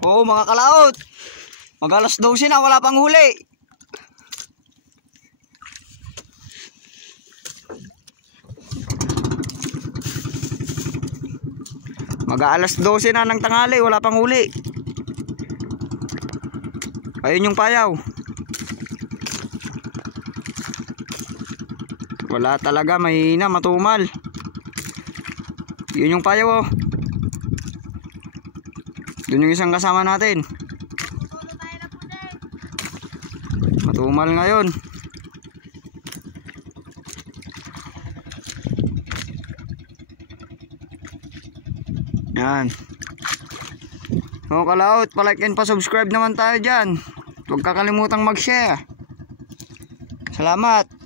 Oo mga kalaot. Mag alas 12 na, wala pang huli. Mag alas 12 na ng tanghali, wala pang huli. Ayun yung payaw. Wala talaga, mahina, matumal. Yun yung payaw oh. Doon yung isang kasama natin. Matumal ngayon. Yan. So kalaot, palike and pa-subscribe naman tayo dyan. Huwag kakalimutang mag-share. Salamat.